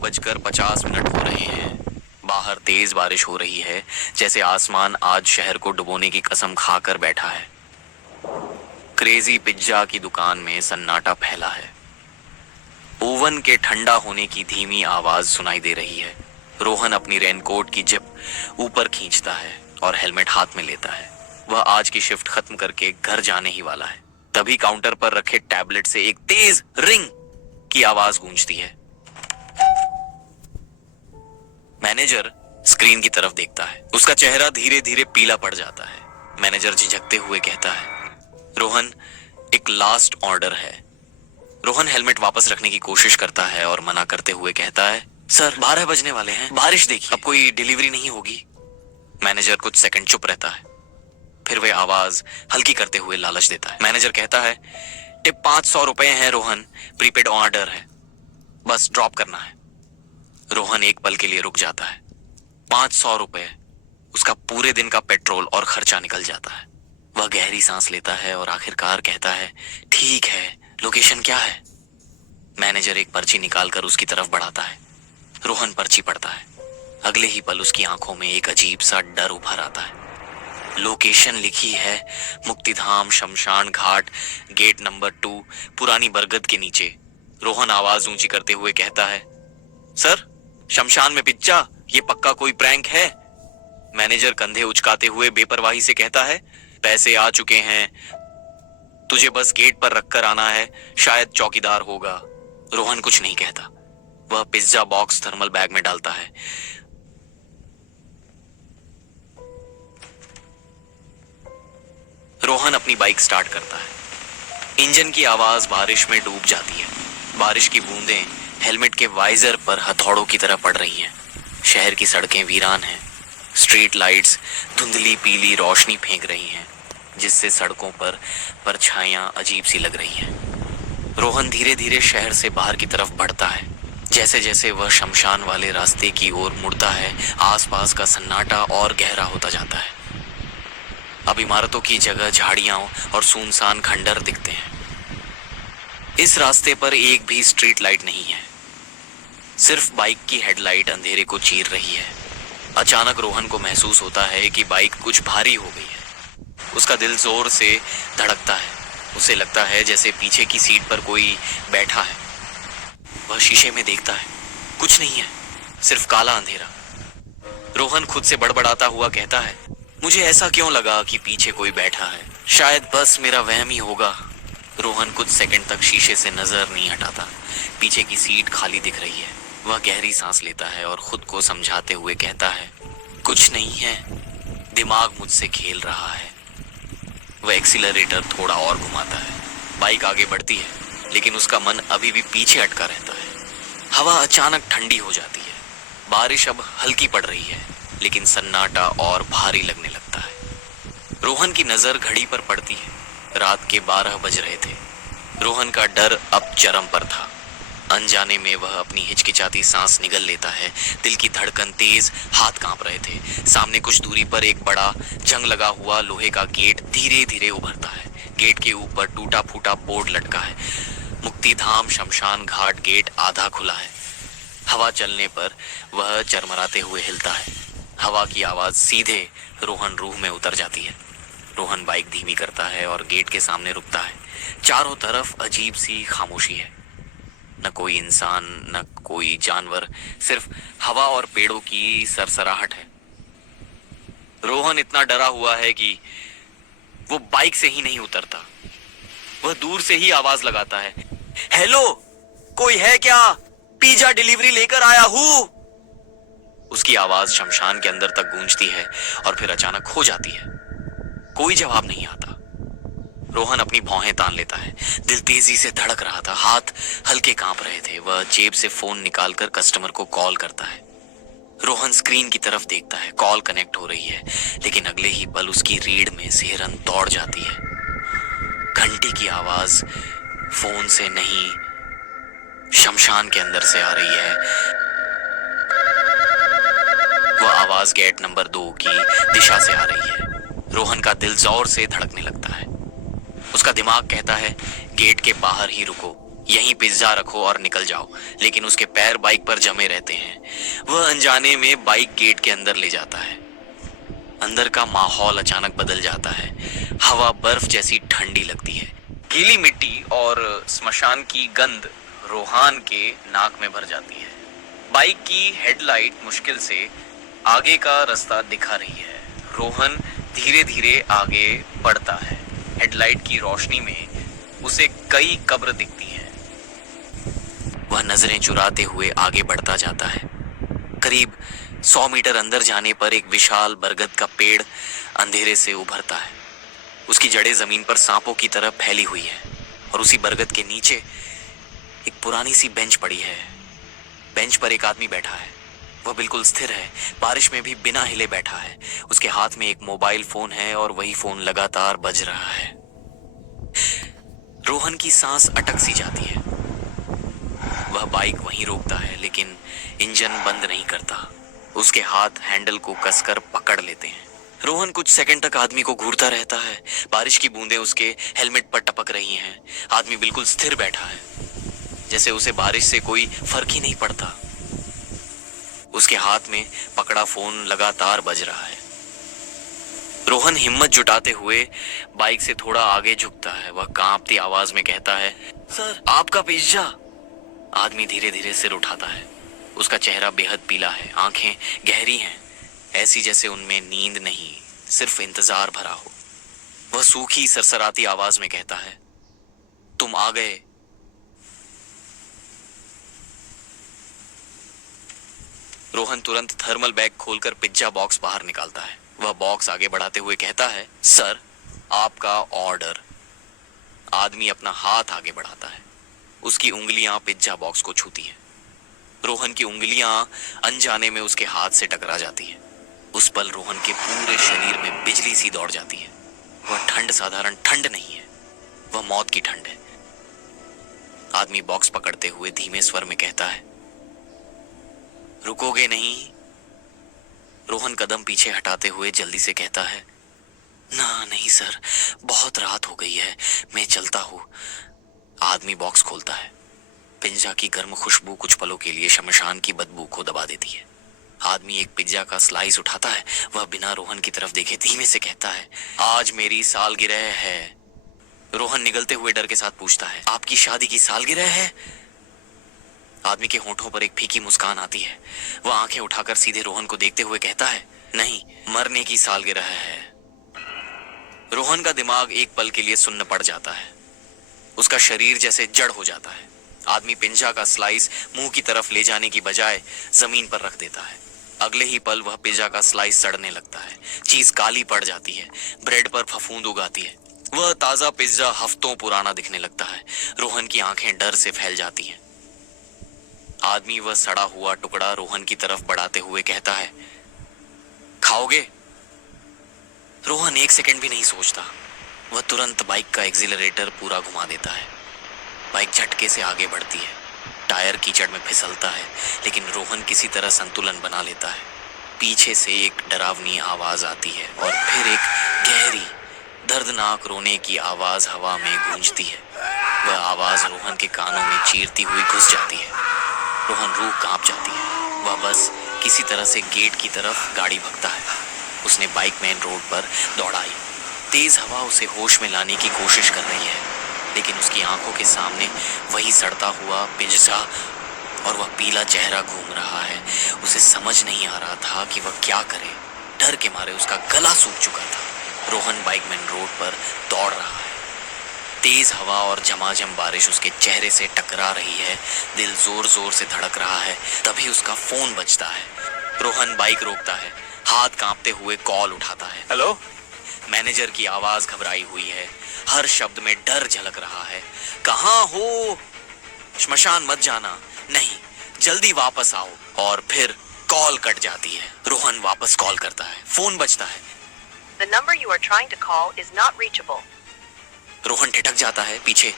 11:50 हो रहे हैं। बाहर तेज बारिश हो रही है, जैसे आसमान आज शहर को डुबोने की कसम खाकर बैठा है। क्रेजी पिज्जा की दुकान में सन्नाटा फैला है। ओवन के ठंडा होने की धीमी आवाज सुनाई दे रही है। रोहन अपनी रेनकोट की जिप ऊपर खींचता है और हेलमेट हाथ में लेता है। वह आज की शिफ्ट खत्म करके घर जाने ही वाला है। तभी काउंटर पर रखे टैबलेट से एक तेज रिंग की आवाज गूंजती है। मैनेजर स्क्रीन की तरफ देखता है। उसका चेहरा धीरे धीरे पीला पड़ जाता है। मैनेजर झिझकते हुए कहता है, रोहन, एक लास्ट ऑर्डर है। रोहन हेलमेट वापस रखने की कोशिश करता है और मना करते हुए कहता है, सर 12 बजने वाले हैं, बारिश देखिए, अब कोई डिलीवरी नहीं होगी। मैनेजर कुछ सेकंड चुप रहता है, फिर वह आवाज हल्की करते हुए लालच देता है। मैनेजर कहता है, टिप 500 रुपए है रोहन, प्रीपेड ऑर्डर है, बस ड्रॉप करना है। रोहन एक पल के लिए रुक जाता है। 500 रुपए, उसका पूरे दिन का पेट्रोल और खर्चा निकल जाता है। वह गहरी सांस लेता है और आखिरकार कहता है, ठीक है, लोकेशन क्या है? मैनेजर एक पर्ची निकालकर उसकी तरफ बढ़ाता है। रोहन पर्ची पढ़ता है। अगले ही पल उसकी आंखों में एक अजीब सा डर उभर आता है। लोकेशन लिखी है मुक्तिधाम शमशान घाट, गेट नंबर 2, पुरानी बरगद के नीचे। रोहन आवाज ऊंची करते हुए कहता है, सर, शमशान में पिज्जा, ये पक्का कोई प्रैंक है? मैनेजर कंधे उचकाते हुए बेपरवाही से कहता है, पैसे आ चुके हैं, तुझे बस गेट पर रखकर आना है, शायद चौकीदार होगा। रोहन कुछ नहीं कहता। वह पिज्जा बॉक्स थर्मल बैग में डालता है। रोहन अपनी बाइक स्टार्ट करता है। इंजन की आवाज बारिश में डूब जाती है। बारिश की बूंदें हेलमेट के वाइजर पर हथौड़ों की तरह पड़ रही हैं। शहर की सड़कें वीरान हैं। स्ट्रीट लाइट्स धुंधली पीली रोशनी फेंक रही हैं, जिससे सड़कों पर परछाइयां अजीब सी लग रही हैं। रोहन धीरे धीरे शहर से बाहर की तरफ बढ़ता है। जैसे जैसे वह शमशान वाले रास्ते की ओर मुड़ता है, आसपास का सन्नाटा और गहरा होता जाता है। अब इमारतों की जगह झाड़ियां और सुनसान खंडर दिखते हैं। इस रास्ते पर एक भी स्ट्रीट लाइट नहीं है, सिर्फ बाइक की हेडलाइट अंधेरे को चीर रही है। अचानक रोहन को महसूस होता है कि बाइक कुछ भारी हो गई है। उसका दिल जोर से धड़कता है। उसे लगता है जैसे पीछे की सीट पर कोई बैठा है। वह शीशे में देखता है, कुछ नहीं है, सिर्फ काला अंधेरा। रोहन खुद से बड़बड़ाता हुआ कहता है, मुझे ऐसा क्यों लगा कि पीछे कोई बैठा है? शायद बस मेरा वहम ही होगा। रोहन कुछ सेकंड तक शीशे से नजर नहीं हटाता। पीछे की सीट खाली दिख रही है। वह गहरी सांस लेता है और खुद को समझाते हुए कहता है, कुछ नहीं है, दिमाग मुझसे खेल रहा है। वह एक्सीलरेटर थोड़ा और घुमाता है। बाइक आगे बढ़ती है, लेकिन उसका मन अभी भी पीछे अटका रहता है। हवा अचानक ठंडी हो जाती है। बारिश अब हल्की पड़ रही है, लेकिन सन्नाटा और भारी लगने लगता है। रोहन की नजर घड़ी पर पड़ती है। रात के 12 बज रहे थे। रोहन का डर अब चरम पर था। अनजाने में वह अपनी हिचकिचाती सांस निगल लेता है। दिल की धड़कन तेज, हाथ कांप रहे थे। सामने कुछ दूरी पर एक बड़ा जंग लगा हुआ लोहे का गेट धीरे धीरे उभरता है। गेट के ऊपर टूटा फूटा बोर्ड लटका है, मुक्तिधाम शमशान घाट, गेट आधा खुला है। हवा चलने पर वह चरमराते हुए हिलता है। हवा की आवाज सीधे रोहन रूह में उतर जाती है। रोहन बाइक धीमी करता है और गेट के सामने रुकता है। चारों तरफ अजीब सी खामोशी है। न कोई इंसान, न कोई जानवर, सिर्फ हवा और पेड़ों की सरसराहट है। रोहन इतना डरा हुआ है कि वो बाइक से ही नहीं उतरता। वह दूर से ही आवाज लगाता है, हेलो, कोई है क्या? पिज्जा डिलीवरी लेकर आया हूं। उसकी आवाज शमशान के अंदर तक गूंजती है और फिर अचानक खो जाती है। कोई जवाब नहीं आता। रोहन अपनी भौहें तान लेता है। दिल तेजी से धड़क रहा था, हाथ हल्के कांप रहे थे। वह जेब से फोन निकालकर कस्टमर को कॉल करता है। रोहन स्क्रीन की तरफ देखता है। कॉल कनेक्ट हो रही है, लेकिन अगले ही पल उसकी रीढ़ में सिहरन दौड़ जाती है। घंटी की आवाज फोन से नहीं, शमशान के अंदर से आ रही है। वह आवाज गेट नंबर 2 की दिशा से आ रही है। रोहन का दिल जोर से धड़कने लगता है। उसका दिमाग कहता है, गेट के बाहर ही रुको, यहीं पिज्जा रखो और निकल जाओ, लेकिन उसके पैर बाइक पर जमे रहते हैं। वह अनजाने में बाइक गेट के अंदर ले जाता है। अंदर का माहौल अचानक बदल जाता है। हवा बर्फ जैसी ठंडी लगती है। गीली मिट्टी और स्मशान की गंध रोहान के नाक में भर जाती है। बाइक की हेडलाइट मुश्किल से आगे का रास्ता दिखा रही है। रोहन धीरे धीरे आगे बढ़ता है। हेडलाइट की रोशनी में उसे कई कब्र दिखती हैं। वह नजरें चुराते हुए आगे बढ़ता जाता है। करीब 100 मीटर अंदर जाने पर एक विशाल बरगद का पेड़ अंधेरे से उभरता है। उसकी जड़ें जमीन पर सांपों की तरह फैली हुई है और उसी बरगद के नीचे एक पुरानी सी बेंच पड़ी है। बेंच पर एक आदमी बैठा है। वह बिल्कुल स्थिर है, बारिश में भी बिना हिले बैठा है। उसके हाथ में एक मोबाइल फोन है और वही फोन लगातार बज रहा है। रोहन की सांस अटक सी जाती है। वह बाइक वहीं रोकता है, लेकिन इंजन बंद नहीं करता। उसके हाथ हैंडल को कसकर पकड़ लेते हैं। रोहन कुछ सेकंड तक आदमी को घूरता रहता है। बारिश की बूंदें उसके हेलमेट पर टपक रही हैं। आदमी बिल्कुल स्थिर बैठा है, जैसे उसे बारिश से कोई फर्क ही नहीं पड़ता। उसके हाथ में पकड़ा फोन लगातार बज रहा है। रोहन हिम्मत जुटाते हुए बाइक से थोड़ा आगे झुकता है। वह कांपती आवाज में कहता है, सर आपका पिज्जा। आदमी धीरे धीरे सिर उठाता है। उसका चेहरा बेहद पीला है, आंखें गहरी हैं, ऐसी जैसे उनमें नींद नहीं, सिर्फ इंतजार भरा हो। वह सूखी सरसराती आवाज में कहता है, तुम आ गए। रोहन तुरंत थर्मल बैग खोलकर पिज्जा बॉक्स बाहर निकालता है। वह बॉक्स आगे बढ़ाते हुए कहता है, सर आपका ऑर्डर। आदमी अपना हाथ आगे बढ़ाता है। उसकी उंगलियां पिज्जा बॉक्स को छूती हैं। रोहन की उंगलियां अनजाने में उसके हाथ से टकरा जाती हैं। उस पल रोहन के पूरे शरीर में बिजली सी दौड़ जाती है। वह ठंड साधारण ठंड नहीं है, वह मौत की ठंड है। आदमी बॉक्स पकड़ते हुए धीमे स्वर में कहता है, रुकोगे नहीं? रोहन कदम पीछे हटाते हुए जल्दी से कहता है, ना नहीं सर, बहुत रात हो गई है, मैं चलता हूं। आदमी बॉक्स खोलता है। पिज्जा की गर्म खुशबू कुछ पलों के लिए शमशान की बदबू को दबा देती है। आदमी एक पिज्जा का स्लाइस उठाता है। वह बिना रोहन की तरफ देखे धीमे से कहता है, आज मेरी सालगिरह है। रोहन निगलते हुए डर के साथ पूछता है, आपकी शादी की सालगिरह है? आदमी के होंठों पर एक फीकी मुस्कान आती है। वह आंखें उठाकर सीधे रोहन को देखते हुए कहता है, नहीं, मरने की सालगिरह है। रोहन का दिमाग एक पल के लिए सुन्न पड़ जाता है। उसका शरीर जैसे जड़ हो जाता है। आदमी पिज्जा का स्लाइस मुंह की तरफ ले जाने की बजाय जमीन पर रख देता है। अगले ही पल वह पिज्जा का स्लाइस सड़ने लगता है। चीज काली पड़ जाती है, ब्रेड पर फफूंद उगाती है। वह ताजा पिज्जा हफ्तों पुराना दिखने लगता है। रोहन की आंखें डर से फैल जाती हैं। आदमी वह सड़ा हुआ टुकड़ा रोहन की तरफ बढ़ाते हुए कहता है, खाओगे? रोहन एक सेकंड भी नहीं सोचता। वह तुरंत बाइक का एक्सीलरेटर पूरा घुमा देता है। बाइक झटके से आगे बढ़ती है। टायर कीचड़ में फिसलता है, लेकिन रोहन किसी तरह संतुलन बना लेता है। पीछे से एक डरावनी आवाज आती है और फिर एक गहरी दर्दनाक रोने की आवाज हवा में गूंजती है। वह आवाज रोहन के कानों में चीरती हुई घुस जाती है। रोहन रूह कांप जाती है। वह बस किसी तरह से गेट की तरफ गाड़ी भगता है। उसने बाइक मेन रोड पर दौड़ाई। तेज हवा उसे होश में लाने की कोशिश कर रही है, लेकिन उसकी आंखों के सामने वही सड़ता हुआ पिज्जा और वह पीला चेहरा घूम रहा है। उसे समझ नहीं आ रहा था कि वह क्या करे। डर के मारे उसका गला सूख चुका था। रोहन बाइक मेन रोड पर दौड़ रहा है। तेज हवा और झमाझम बारिश उसके चेहरे से टकरा रही है। दिल जोर जोर से धड़क रहा है। तभी उसका फोन बजता है। रोहन बाइक रोकता है, हाथ कांपते हुए कॉल उठाता है। हेलो? मैनेजर की आवाज घबराई हुई है। हर शब्द में डर झलक रहा है। कहाँ हो? श्मशान मत जाना। नहीं, जल्दी वापस आओ। और फिर कॉल कट जाती है। रोहन वापस कॉल करता है। फोन बजता है। The number you are trying to call is not reachable. Rohan ठिठक जाता है। पीछे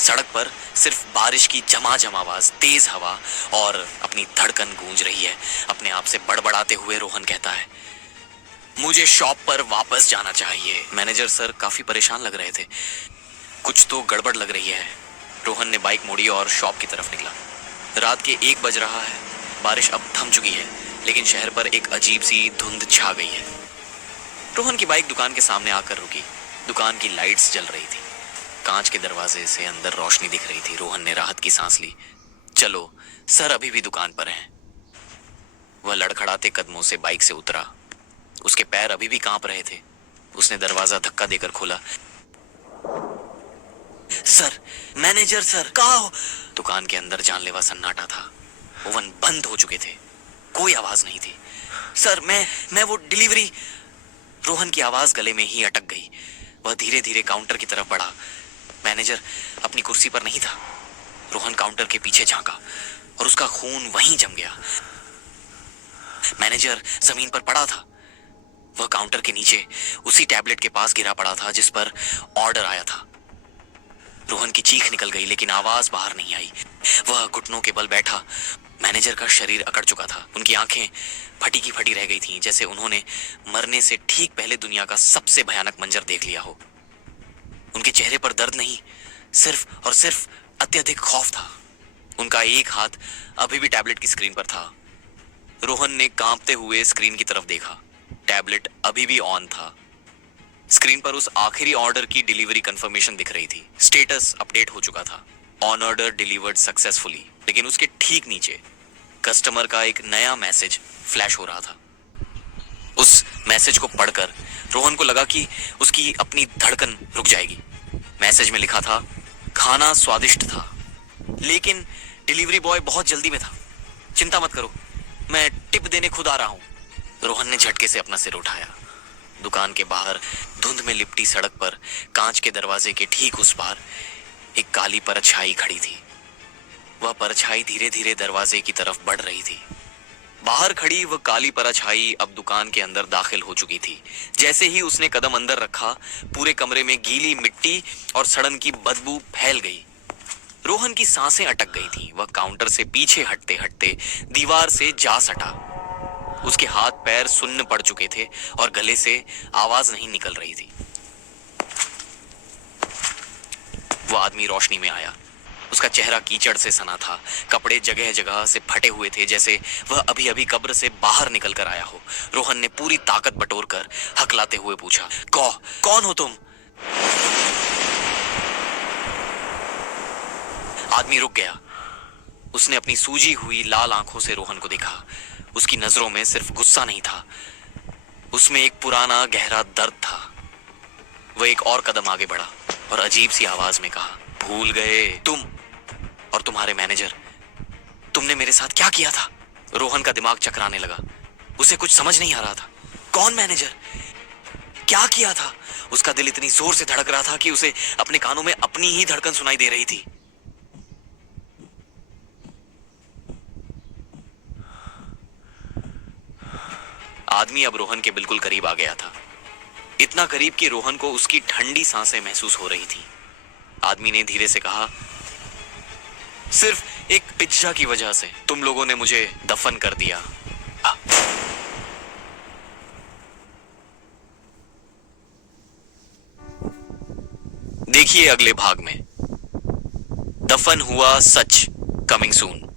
सड़क पर सिर्फ बारिश की झमाझम आवाज, तेज हवा और अपनी धड़कन गूंज रही है। अपने आप से बड़बड़ाते हुए रोहन कहता है, मुझे शॉप पर वापस जाना चाहिए। मैनेजर सर काफी परेशान लग रहे थे। कुछ तो गड़बड़ लग रही है। रोहन ने बाइक मोड़ी और शॉप की तरफ निकला। रात के 1 बज रहा है। बारिश अब थम चुकी है, लेकिन शहर पर एक अजीब सी धुंध छा गई है। रोहन की बाइक दुकान के सामने आकर रुकी। दुकान की लाइट्स जल रही थी। कांच के दरवाजे से अंदर रोशनी दिख रही थी। रोहन ने राहत की सांस ली। चलो, सर अभी भी दुकान पर हैं। वह लड़खड़ाते कदमों से बाइक से उतरा। उसके पैर अभी भी कांप रहे थे। उसने दरवाजा धक्का देकर खोला। सर, मैनेजर सर, कहाँ हो? दुकान के अंदर जानलेवा सन्नाटा था। ओवन बंद हो चुके थे। कोई आवाज नहीं थी। सर, मैं वो डिलीवरी। रोहन की आवाज गले में ही अटक गई। वह धीरे धीरे काउंटर की तरफ बढ़ा। मैनेजर अपनी कुर्सी पर नहीं था। रोहन काउंटर के पीछे झांका और उसका खून वहीं जम गया। मैनेजर जमीन पर पड़ा था। वह काउंटर के नीचे उसी टैबलेट के पास गिरा पड़ा था जिस पर ऑर्डर आया था। रोहन की चीख निकल गई, लेकिन आवाज बाहर नहीं आई। वह घुटनों के बल बैठा। मैनेजर का शरीर अकड़ चुका था। उनकी आंखें फटी की फटी रह गई थीं, जैसे उन्होंने मरने से ठीक पहले दुनिया का सबसे भयानक मंजर देख लिया हो। उनके चेहरे पर दर्द नहीं, सिर्फ और सिर्फ अत्यधिक खौफ था। उनका एक हाथ अभी भी टैबलेट की स्क्रीन पर था। रोहन ने कांपते हुए स्क्रीन की तरफ देखा। टैबलेट अभी भी ऑन था। स्क्रीन पर उस आखिरी ऑर्डर की डिलीवरी कंफर्मेशन दिख रही थी। स्टेटस अपडेट हो चुका था, ऑन ऑर्डर डिलीवर्ड सक्सेसफुली। लेकिन उसके ठीक नीचे कस्टमर का एक नया मैसेज फ्लैश हो रहा था। उस मैसेज को पढ़कर रोहन को लगा कि उसकी अपनी धड़कन रुक जाएगी। मैसेज में लिखा था, खाना स्वादिष्ट था, लेकिन डिलीवरी बॉय बहुत जल्दी में था। चिंता मत करो, मैं टिप देने खुद आ रहा हूं। रोहन ने झटके से अपना सिर उठाया। दुकान के बाहर धुंध में लिपटी सड़क पर कांच के दरवाजे के ठीक उस पार एक काली परछाई खड़ी थी। वह परछाई धीरे धीरे दरवाजे की तरफ बढ़ रही थी। बाहर खड़ी वह काली परछाई अब दुकान के अंदर दाखिल हो चुकी थी। जैसे ही उसने कदम अंदर रखा, पूरे कमरे में गीली मिट्टी और सड़न की बदबू फैल गई। रोहन की सांसें अटक गई थीं। वह काउंटर से पीछे हटते हटते दीवार से जा सटा। उसके हाथ पैर सुन्न पड़ चुके थे और गले से आवाज नहीं निकल रही थी। वह आदमी रोशनी में आया। उसका चेहरा कीचड़ से सना था। कपड़े जगह जगह से फटे हुए थे, जैसे वह अभी अभी कब्र से बाहर निकल कर आया हो। रोहन ने पूरी ताकत बटोरकर हकलाते हुए पूछा, कौन हो तुम? आदमी रुक गया। उसने अपनी सूजी हुई लाल आंखों से रोहन को देखा। उसकी नजरों में सिर्फ गुस्सा नहीं था, उसमें एक पुराना गहरा दर्द था। वह एक और कदम आगे बढ़ा और अजीब सी आवाज में कहा, भूल गए तुम और तुम्हारे मैनेजर, तुमने मेरे साथ क्या किया था? रोहन का दिमाग चकराने लगा। उसे कुछ समझ नहीं आ रहा था। कौन मैनेजर? क्या किया था? उसका दिल इतनी जोर से धड़क रहा था कि उसे अपने कानों में अपनी ही धड़कन सुनाई दे रही थी। आदमी अब रोहन के बिल्कुल करीब आ गया था। इतना करीब कि रोहन को उसकी ठंडी सांसें महसूस हो रही थी। आदमी ने धीरे से कहा, सिर्फ एक पिज्जा की वजह से तुम लोगों ने मुझे दफन कर दिया। देखिए अगले भाग में दफन हुआ सच, कमिंग सून।